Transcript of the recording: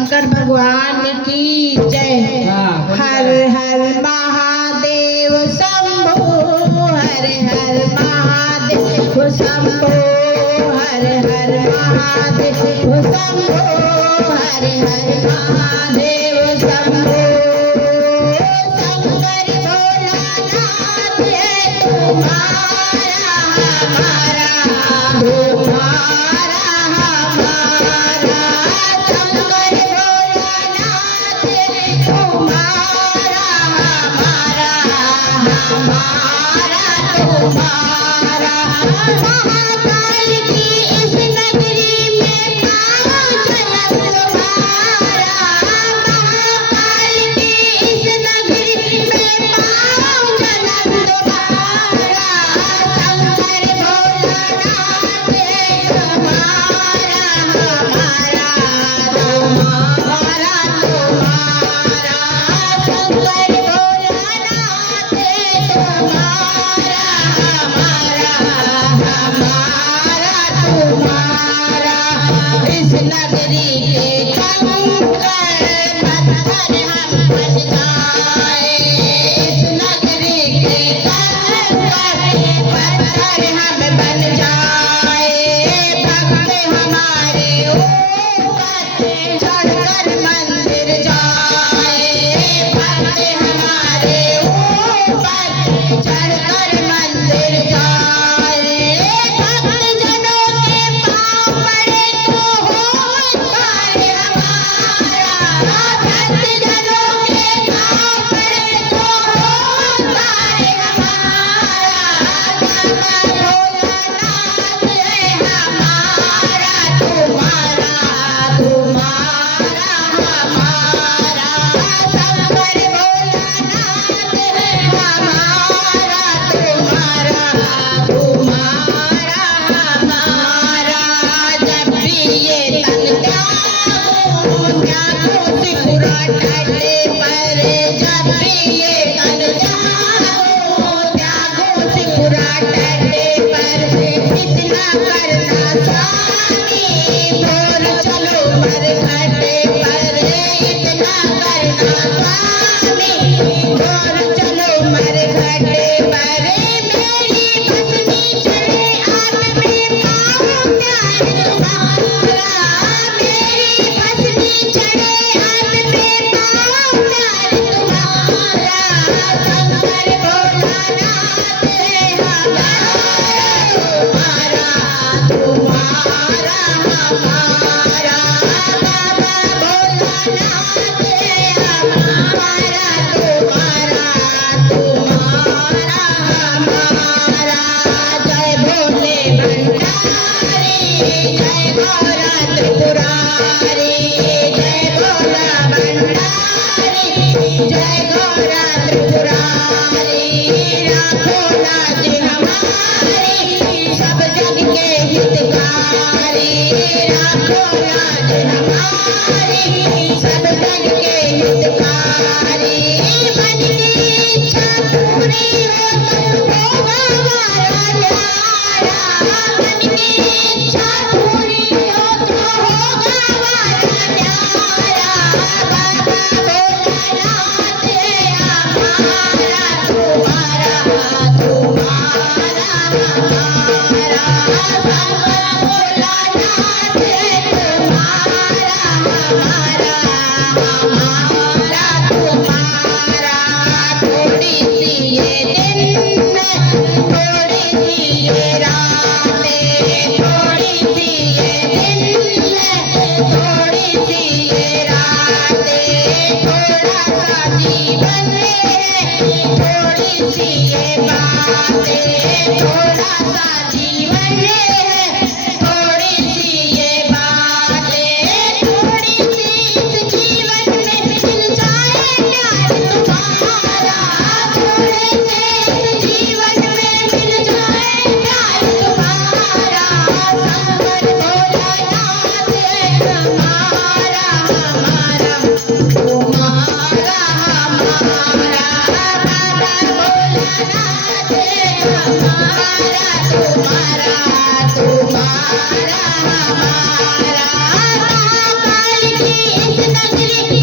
शंकर भगवान की जय। हर हर महादेव शंभो, हर हर महादेव शंभो, हर हर महादेव शंभो, हर हर महादेव शंभो। शंकर भोलानाथ है तुम्हारा हमारा, तुम्हारा हमारा। शंकर भोलानाथ है तुम्हारा हमारा, हमारा तुम्हारा। महाकाल की इस नगरी में पाओ जन्म तुम्हारा, महाकाल की इस नगरी में पाओ जन्म तुम्हारा। शंकर भोलानाथ है तुम्हारा हमारा, तुम्हारा तुम्हारा। शंकर भोलानाथ है तुम्हारा हमारा, हमारा तुम्हारा। इस नगरी के कंकड़ पत्थर हम बन जाए, इस नगरी के कंकड़ पत्थर हम बन जाए। भक्त हमारे ऊपर चढ़कर मंदिर जाए, भक्त हमारे ऊपर चढ़कर मंदिर जाए। भक्त जनों के पाँव पड़े तो हो उद्धार हमारा, भक्त जनों के पाँव पड़े तो हो उद्धार हमारा। बाबा भोलानाथ है हमारा, तुम्हारा, तुम्हारा हमारा। शंकर भोलानाथ है हमारा, तुम्हारा, तुम्हारा हमारा। जब भी ये तन त्यागूं, त्यागूं त्रिपुरा टाटे पर, जब भी ये तन त्यागूं, त्यागूं त्रिपुरा टाटे पर। इतना करना स्वामी, भोर चलो मरघटे पर, इतना करना स्वामी, भोर चलो मरघटे पर। मेरी भस्मी चढ़े आप में पाऊं प्यार तुम्हारा, मेरी भस्मी चढ़े आप में पाऊं प्यार तुम्हारा। शंकर भोलानाथ है हमारा, तुम्हारा, तुम्हारा हमारा। बाबा भोलानाथ है हमारा, तुम्हारा, तुम्हारा हमारा। जय भोले भंडारी, जय गौरा त्रिपुरारी, जय नगरी